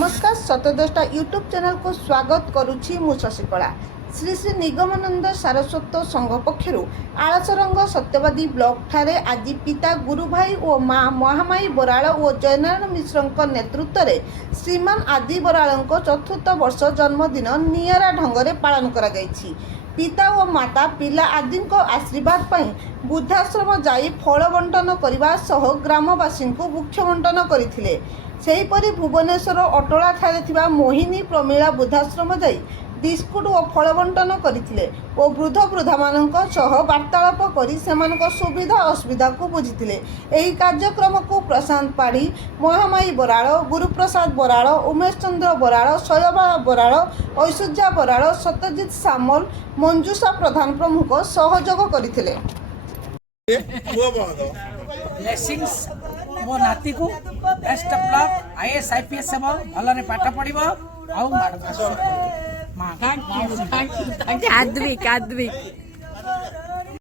नमस्कार सत्यद्रष्टा YouTube channel को स्वागत करुछि मु शशिकला। श्री श्री निगमानंद सारस्वत संघ पक्षर आलसरंग सत्यवादी ब्लॉक ठारे आज पिता गुरुभाई और माँ महामाई बराड़ और जयनारायण मिश्र नेतृत्व में श्रीमान आदि बराड़ चतुर्थ वर्ष जन्मदिन नियरा ढंग पालन करा जायछि। पिता और माता पिला आदि आशीर्वाद पाई वृद्धाश्रम जाई फल बंटन करने सह ग्रामवासी को वृक्ष बंटन करथिले। सेहीपरि भुवनेश्वर अटोला ठारे थिबा मोहिनी प्रमीला वृद्धाश्रम जाई बिस्कुट और फल बंटन करथिले और वृद्ध वृद्धा मानक सह वार्तालाप करी सेमानक सुविधा असुविधा को बुझिथिले। एही कार्यक्रम को प्रशांत पाढ़ी, महामाई बराड़, गुरुप्रसाद बराड़, उमेश चंद्र बराड़, शयबाला बराड़, ऐश्वर्या बराड़, सत्यजित सामल, मंजूषा प्रधान प्रमुख सहयोग करथिले। ब्लेसिंग्स मो नाती को बेस्ट डेवलप आईएएस आईपीएस सब भलरे पाठ पढ़िबो आउ आद्विक